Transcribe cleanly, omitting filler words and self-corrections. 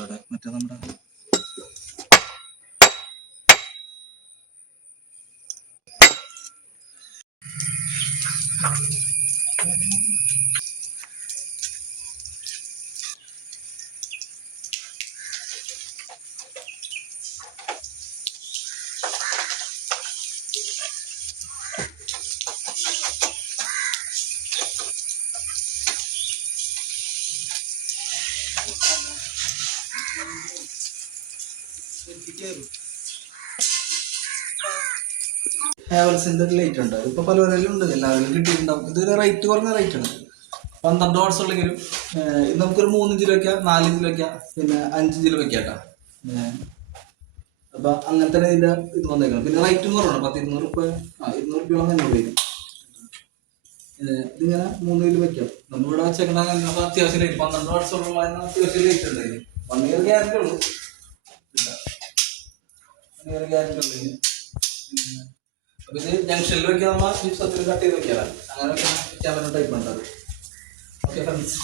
ഇവിടെ മറ്റേ നമ്മുടെ ഹാവൽസിന്റെ ഒരു ലൈറ്റ് ഉണ്ട്. ഇപ്പൊ പലവരെല്ലാം ഉണ്ട്, എല്ലാവരും കിട്ടിയിട്ടുണ്ടാവും. ഇതൊരു റേറ്റ് കുറഞ്ഞ റേറ്റ് ആണ്. 12 വാട്ട്സ് ഉള്ളെങ്കിലും ഇത് നമുക്കൊരു 3 ഇഞ്ചിൽ വെക്കാം, 4 ഇഞ്ചിൽ വെക്കാം, പിന്നെ 5 ഇഞ്ചിൽ വെക്കാട്ടാ. അപ്പൊ അങ്ങനത്തെ ഇതിന്റെ ഇത് വന്നേക്കണം. പിന്നെ റേറ്റും കുറവാണ്, 200 രൂപ 200 രൂപ തന്നെ വരും. ഇതിങ്ങനെ 3 ഇതിൽ വെക്കാം. നമ്മളിവിടെ വെച്ചേക്കണ അത്യാവശ്യം ലൈറ്റ് 12 വാട്ട്സ് ഉള്ള അത്യാവശ്യം ലൈറ്റ് ഉണ്ടായിരുന്നു. 1 ഇയർ ഗ്യാരണ്ടി ഉള്ളൂ. 1 ഇയർ ഗ്യാരണ്ടി ഉള്ളു. അപ്പൊ ഇത് ജംഗ്ഷനിൽ വെക്കാൻ നമ്മൾ ജിപ്സത്തിൽ കട്ട് ചെയ്ത് വെക്കാം. അങ്ങനെ വെക്കാൻ പറ്റുന്ന ടൈപ്പ് ഉണ്ട്. Okay friends.